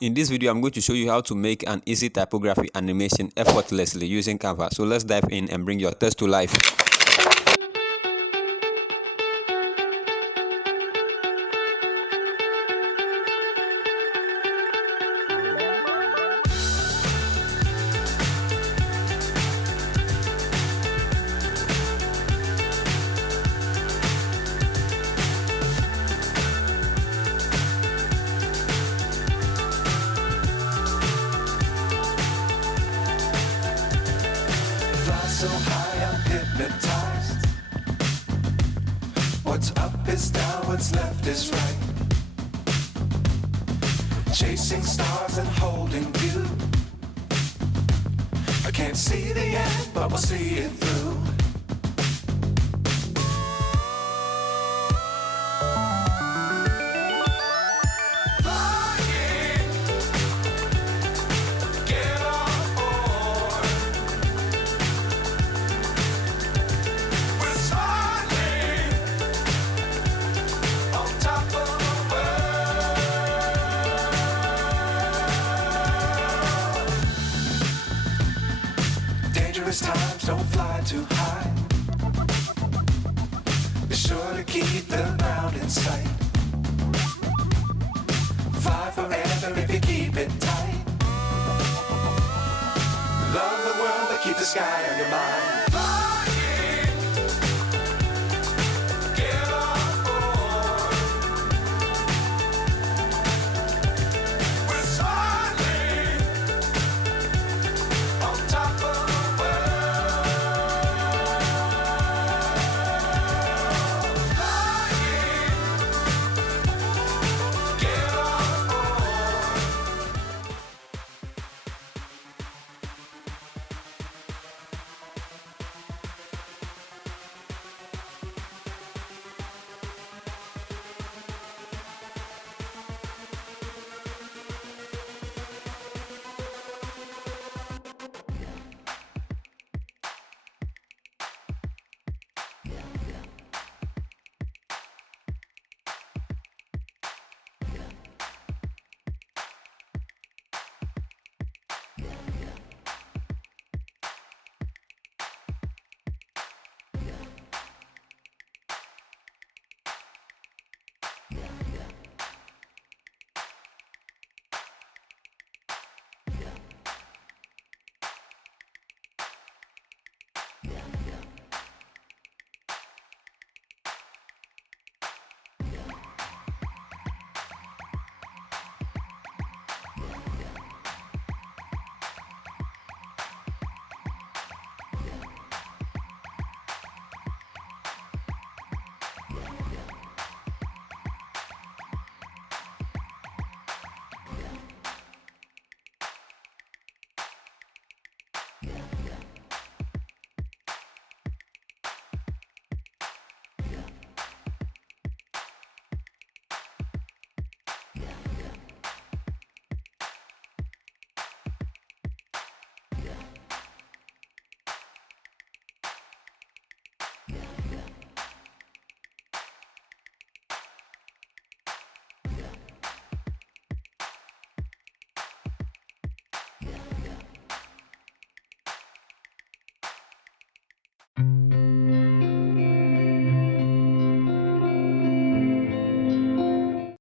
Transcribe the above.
In this video, I'm going to show you how to make an easy typography animation effortlessly using Canva. So let's dive in and bring your text to life. So high I'm hypnotized. What's up is down, what's left is right. Chasing stars and holding you. I can't see the end, but we'll see it through. Dangerous times, don't fly too high. Be sure to keep the ground in sight. Fly forever if you keep it tight. Love the world, but keep the sky on your mind.